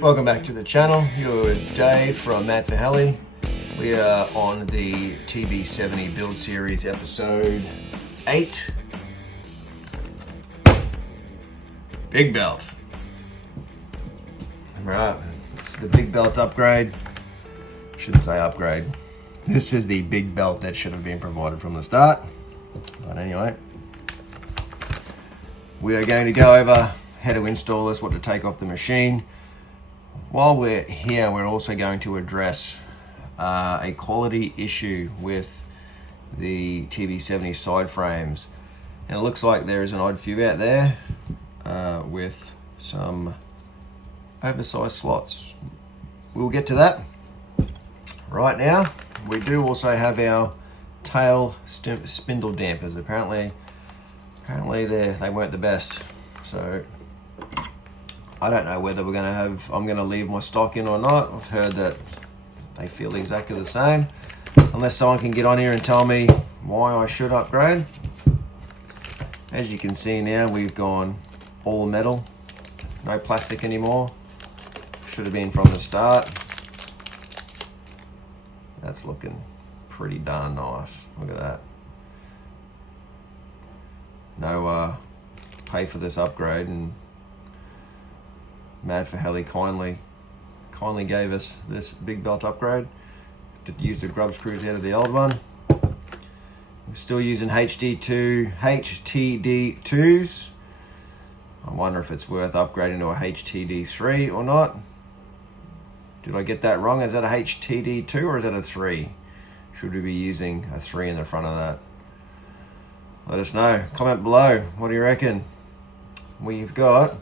Welcome back to the channel. You're with Dave from Mad for Heli. We are on the TB70 build series, episode 8. Big belt. Right, it's the big belt upgrade. Shouldn't say upgrade. This is the big belt that should have been provided from the start. But anyway, we are going to go over how to install this, what to take off the machine. While we're here, we're also going to address a quality issue with the TB70 side frames. And it looks like there is an odd few out there with some oversized slots. We'll get to that. Right now, we do also have our tail spindle dampers. Apparently they weren't the best. So I don't know whether we're gonna have, I'm gonna leave my stock in or not. I've heard that they feel exactly the same. Unless someone can get on here and tell me why I should upgrade. As you can see now, we've gone all metal, no plastic anymore. Should have been from the start. That's looking pretty darn nice. Look at that. No pay for this upgrade, and Mad for Heli kindly gave us this big belt upgrade to use the grub screws out of the old one. We're still using HTD2s. I wonder if it's worth upgrading to a HTD3 or not. Did I get that wrong? Is that a HTD2 or is that a 3? Should we be using a 3 in the front of that? Let us know. Comment below. What do you reckon? We've got,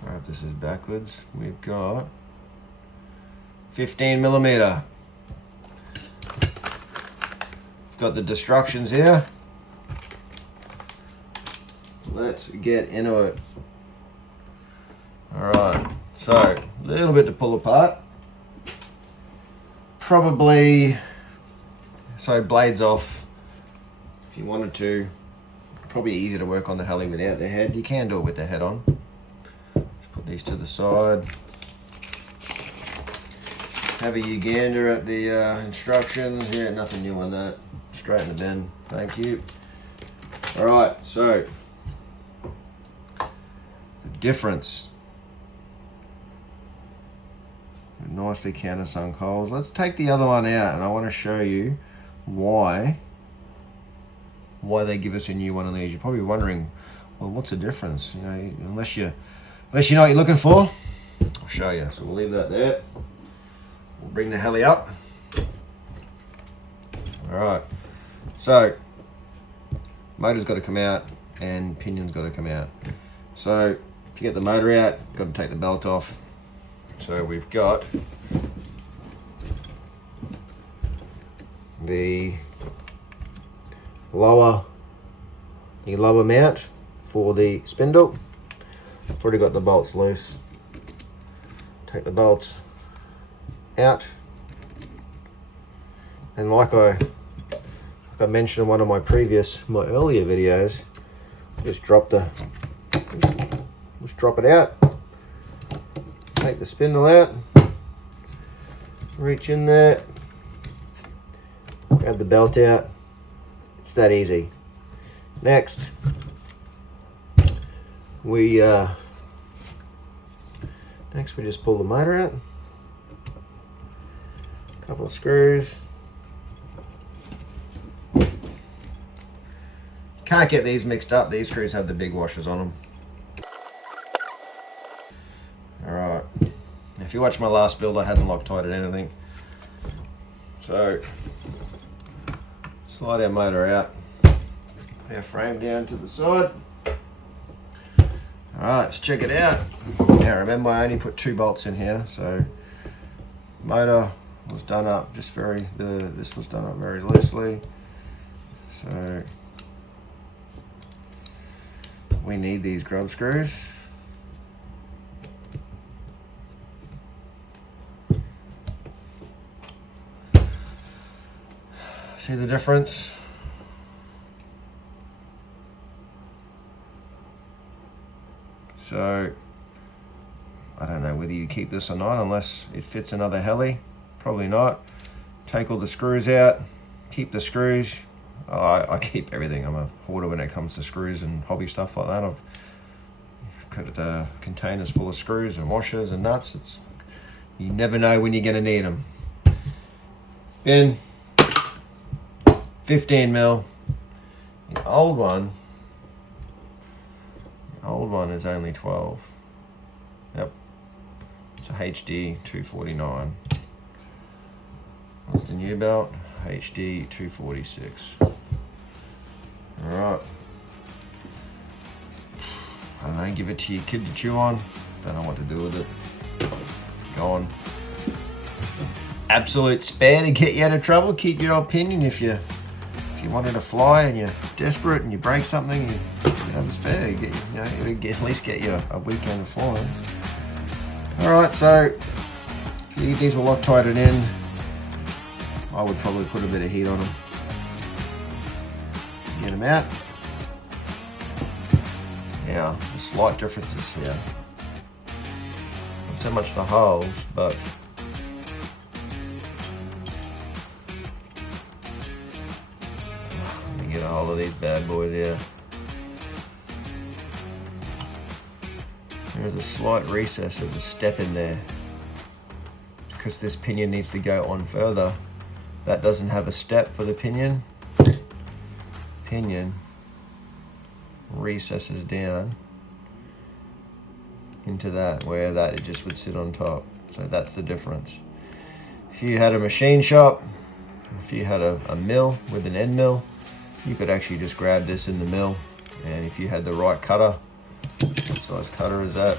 sorry if this is backwards, we've got 15mm. We've got the destructions here. Let's get into it. Alright, so a little bit to pull apart. Probably, so blades off. If you wanted to, probably easy to work on the heli without the head. You can do it with the head on. Just put these to the side. Have a Uganda at the instructions. Yeah, nothing new on that. Straight in the bin. Thank you. Alright, so the difference. Nicely countersunk holes. Let's take the other one out, and I want to show you why they give us a new one of these. You're probably wondering, well, what's the difference? You know, unless you know what you're looking for, I'll show you. So we'll leave that there. We'll bring the heli up. All right. So motor's got to come out and pinion's got to come out. So to get the motor out, got to take the belt off. So we've got the lower mount for the spindle. I've already got the bolts loose. Take the bolts out, and like I mentioned in one of my earlier videos, just drop it out. Take the spindle out, reach in there, grab the belt out. It's that easy. Next, we just pull the motor out. A couple of screws. Can't get these mixed up. These screws have the big washers on them. Alright, if you watch my last build, I hadn't Loctited anything. So, slide our motor out, put our frame down to the side. Alright, let's check it out. Now remember, I only put 2 bolts in here, so motor was done up just this was done up very loosely. So, we need these grub screws. See the difference? So whether you keep this or not, unless it fits another heli. Probably not. Take all the screws out, keep the screws. I keep everything. I'm a hoarder when it comes to screws and hobby stuff like that. I've got containers full of screws and washers and nuts. You never know when you're going to need them. Bin, 15 mil. The old one is only 12. Yep. It's a HD 249. What's the new belt? HD 246. Alright. I don't know, give it to your kid to chew on. Don't know what to do with it. Go on. Absolute spare to get you out of trouble. Keep your opinion. If you wanted to fly and you're desperate and you break something, you have a spare. It'll at least get you a weekend of flying. Alright, so if these were Loctited in, I would probably put a bit of heat on them. Get them out. Now, the slight differences here. Not so much the holes, but let me get a hold of these bad boys here. There's a slight recess, there's a step in there. Because this pinion needs to go on further. That doesn't have a step for the pinion. Pinion recesses down into that, where that it just would sit on top. So that's the difference. If you had a machine shop, if you had a mill with an end mill, you could actually just grab this in the mill, and if you had the right cutter, what size cutter is that?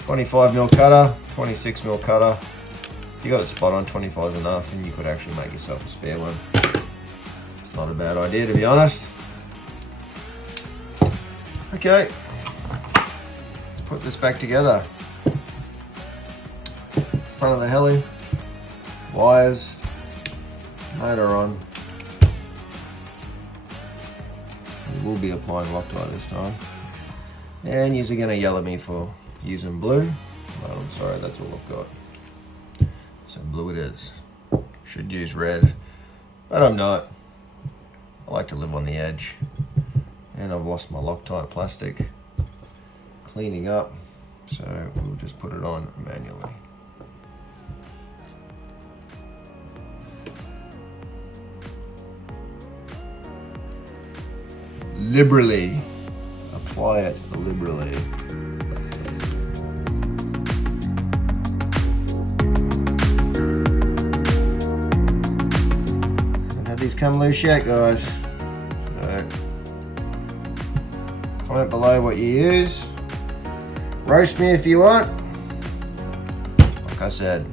25 mil cutter, 26 mil cutter. If you got it spot on, 25 is enough, and you could actually make yourself a spare one. It's not a bad idea, to be honest. Okay, let's put this back together. Front of the heli, wires, motor on. We will be applying Loctite this time. And you're going to yell at me for using blue, but I'm sorry, that's all I've got. So blue it is. Should use red, but I'm not. I like to live on the edge. And I've lost my Loctite plastic cleaning up, so we'll just put it on manually. Liberally. Apply it liberally. Haven't had these come loose yet, guys. So, comment below what you use. Roast me if you want. Like I said,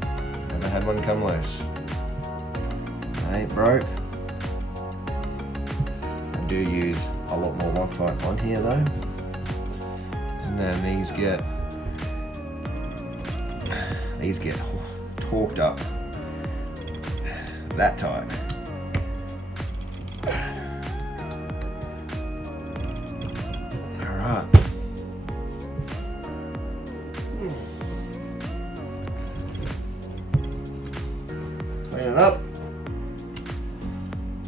never had one come loose. I ain't broke. I do use a lot more Loctite on here though. And then these get torqued up that tight. Alright. Clean it up.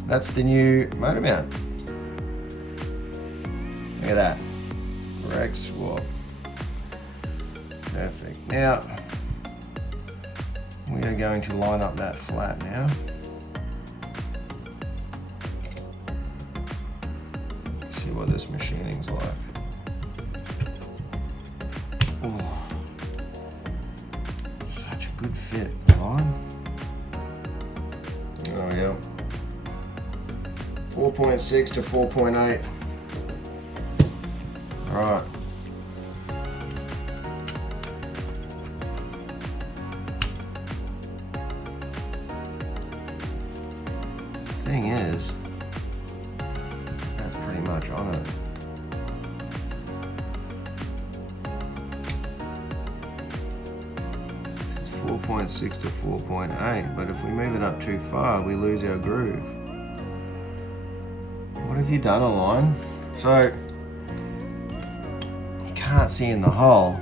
That's the new motor mount. Look at that. Correct swap. Perfect. Now, we are going to line up that flat now. See what this machining's like. Oh, such a good fit. Line. There we go. 4.6 to 4.8. Alright. Thing is, that's pretty much on it. It's 4.6 to 4.8, but if we move it up too far, we lose our groove. What have you done, Align? So, can't see in the hole,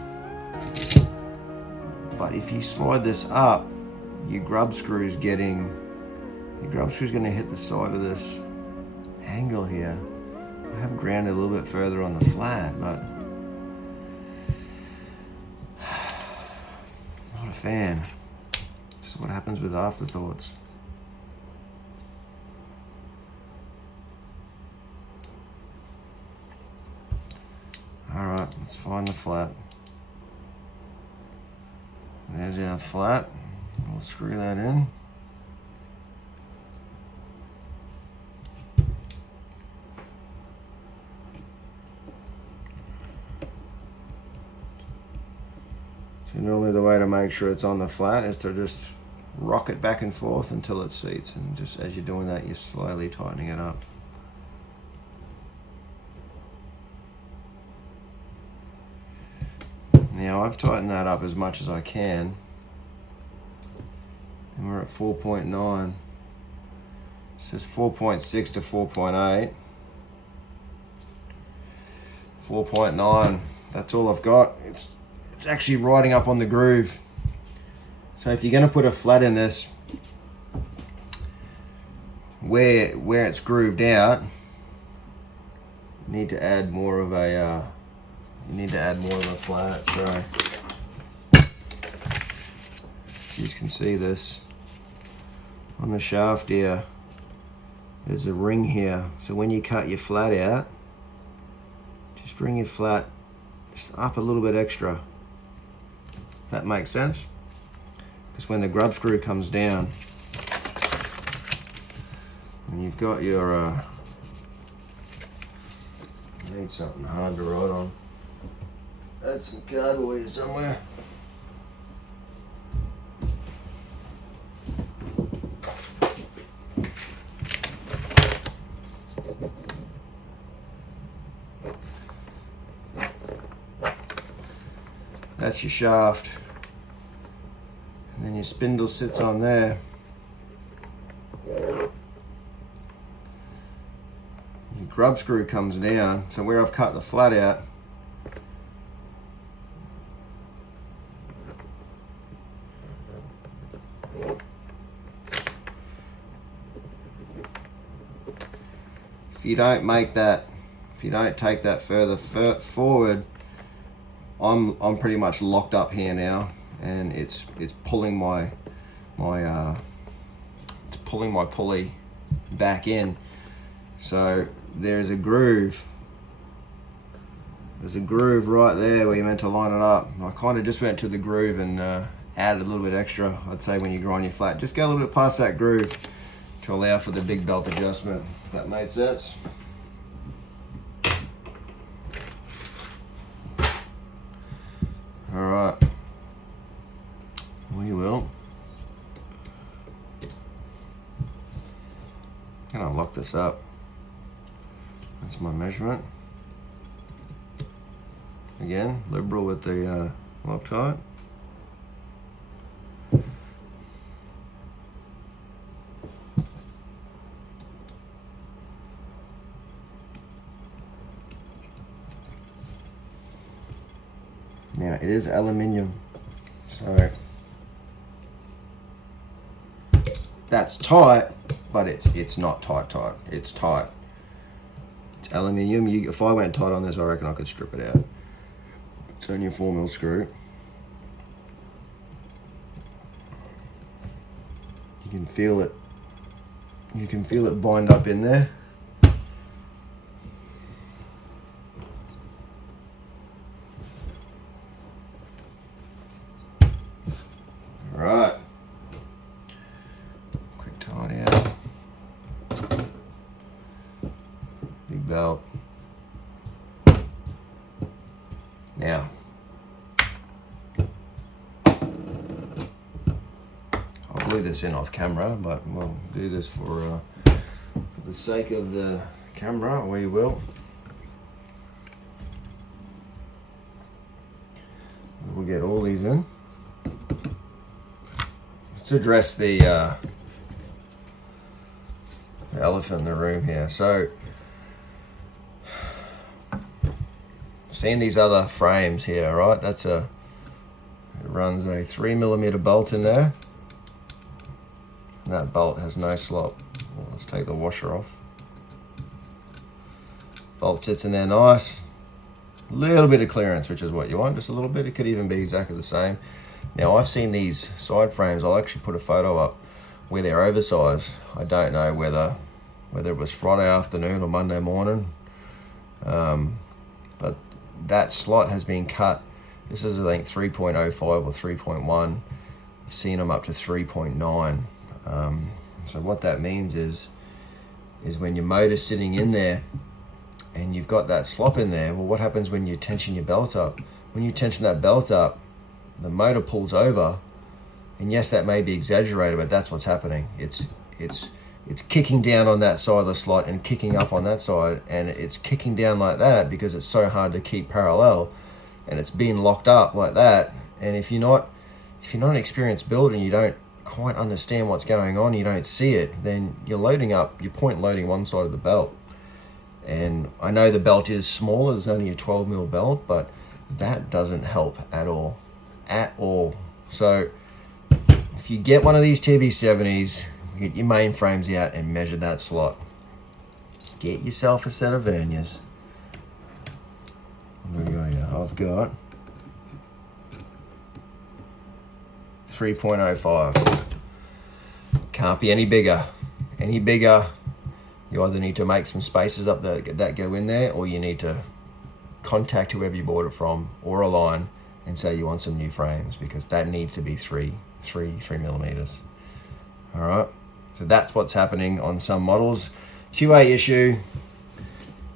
but if you slide this up, your grub screw's going to hit the side of this angle here. I have grounded a little bit further on the flat, but not a fan. This is what happens with afterthoughts. Alright, let's find the flat. There's our flat. We'll screw that in. So normally the way to make sure it's on the flat is to just rock it back and forth until it seats, and just as you're doing that, you're slowly tightening it up. Now I've tightened that up as much as I can, and we're at 4.9. It says 4.6 to 4.8. 4.9, that's all I've got. It's actually riding up on the groove. So if you're going to put a flat in this, where it's grooved out, you need to add more of a flat. So you can see this on the shaft here. There's a ring here. So when you cut your flat out, just bring your flat just up a little bit extra. If that makes sense. Because when the grub screw comes down, when you've got your you need something hard to write on. Add some cardboard here somewhere. That's your shaft. And then your spindle sits on there. Your grub screw comes down. So where I've cut the flat out, if you don't take that further forward, I'm pretty much locked up here now, and it's pulling my pulley back in. So there's a groove right there where you're meant to line it up. I kind of just went to the groove and added a little bit extra. I'd say when you grind your flat, just go a little bit past that groove to allow for the big belt adjustment, if that made sense. All right, we will. I'm gonna lock this up. That's my measurement. Again, liberal with the Loctite. Now it is aluminium, so that's tight, but it's not tight. It's tight. It's aluminium. If I went tight on this, I reckon I could strip it out. It's only a 4mm screw. You can feel it. You can feel it bind up in there. Right, quick tidy out, big belt. Now, I'll glue this in off camera, but we'll do this for the sake of the camera, we will. We'll get all these in. To address the elephant in the room here. So seen these other frames here, right? It runs a 3mm bolt in there. And that bolt has no slot. Well, let's take the washer off. Bolt sits in there nice. A little bit of clearance, which is what you want, just a little bit. It could even be exactly the same. Now, I've seen these side frames. I'll actually put a photo up where they're oversized. I don't know whether it was Friday afternoon or Monday morning, but that slot has been cut. This is, I think, 3.05 or 3.1. I've seen them up to 3.9. So what that means is when your motor's sitting in there and you've got that slop in there, well, what happens when you tension your belt up? When you tension that belt up, the motor pulls over, and yes, that may be exaggerated, but that's what's happening. It's kicking down on that side of the slot and kicking up on that side, and it's kicking down like that because it's so hard to keep parallel, and it's being locked up like that. And if you're not an experienced builder and you don't quite understand what's going on, you don't see it, then you're point loading one side of the belt. And I know the belt is smaller, it's only a 12mm belt, but that doesn't help at all. So if you get one of these TB70s, get your mainframes out and measure that slot. Get yourself a set of verniers. What do we got here? I've got 3.05. Can't be any bigger. Any bigger, you either need to make some spaces up that go in there, or you need to contact whoever you bought it from or a line and say you want some new frames, because that needs to be 3mm. All right. So that's what's happening on some models. QA issue.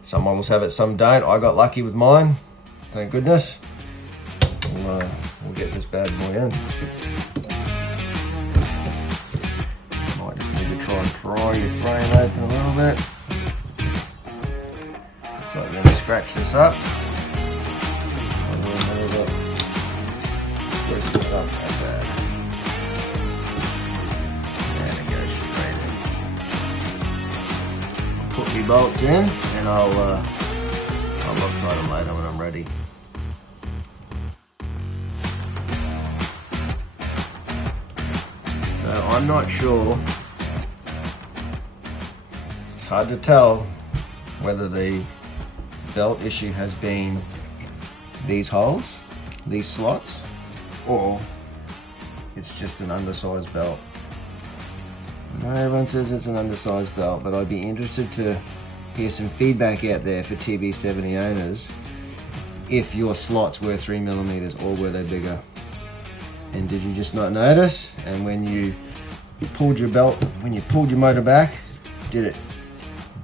Some models have it, some don't. I got lucky with mine. Thank goodness. We'll get this bad boy in. Might just need to try and pry your frame open a little bit. So I'm going to scratch this up. Twist this up like that. And it goes straight in. Put my bolts in, and I'll Loctite them later when I'm ready. So I'm not sure. It's hard to tell whether the belt issue has been these holes, these slots, or it's just an undersized belt. I know everyone says it's an undersized belt, but I'd be interested to hear some feedback out there for TB70 owners if your slots were 3mm or were they bigger. And did you just not notice? And when you pulled your belt, when you pulled your motor back, did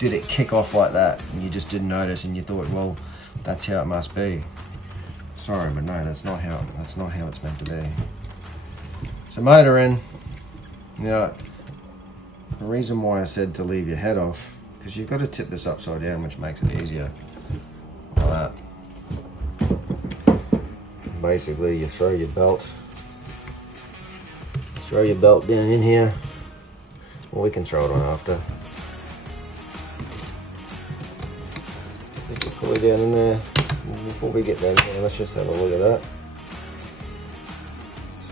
it kick off like that and you just didn't notice and you thought, well, that's how it must be. Sorry, but no, that's not how it's meant to be. So motor in. Now, the reason why I said to leave your head off, because you've got to tip this upside down, which makes it easier. Like that. Basically, you throw your belt down in here, or we can throw it on after. Put your pulley down in there. Before we get down here, let's just have a look at that.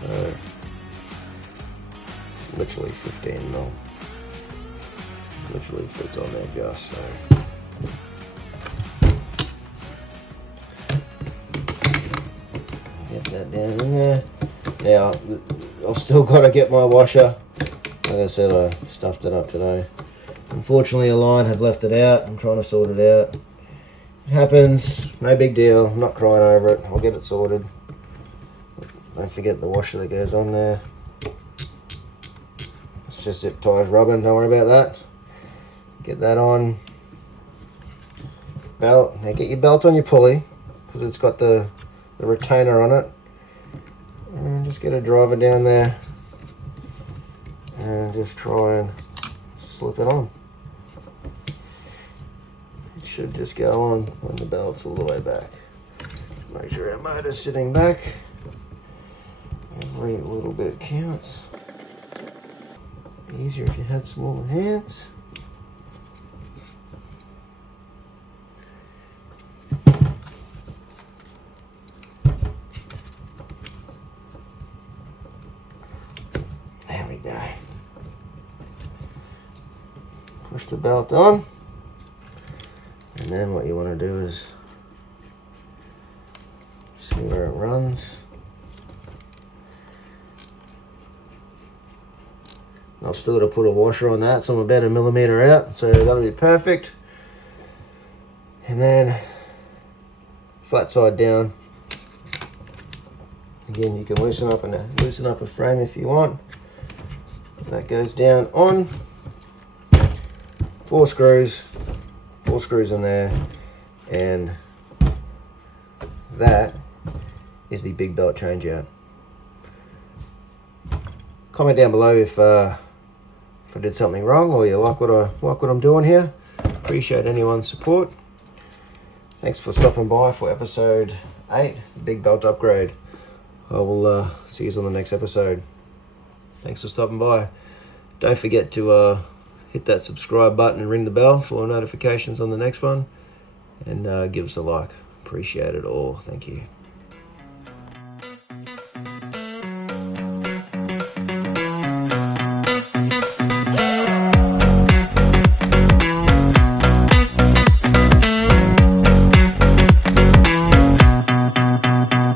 So, literally 15mm. Literally fits on there just so. Get that down in there. Now, I've still got to get my washer. Like I said, I stuffed it up today. Unfortunately, a line have left it out. I'm trying to sort it out. It happens, no big deal. I'm not crying over it. I'll get it sorted. Don't forget the washer that goes on there. It's just zip ties rubbing, don't worry about that. Get that on. Belt. Now get your belt on your pulley, because it's got the retainer on it. And just get a driver down there and just try and slip it on. It should just go on when the belt's all the way back. Make sure our motor's sitting back. Every little bit counts. Easier if you had smaller hands. push the belt on, and then what you want to do is see where it runs. I've still got to put a washer on that, so I'm about 1 millimeter out, so that'll be perfect. And then flat side down. Again, you can loosen up a frame if you want. That goes down on 4 screws in there, and that is the big belt change out. Comment down below if I did something wrong or you like what I'm doing here. Appreciate anyone's support. Thanks for stopping by for episode 8, big belt upgrade. I will see you on the next episode. Thanks for stopping by. Don't forget to hit that subscribe button and ring the bell for notifications on the next one, and give us a like. Appreciate it all. Thank you.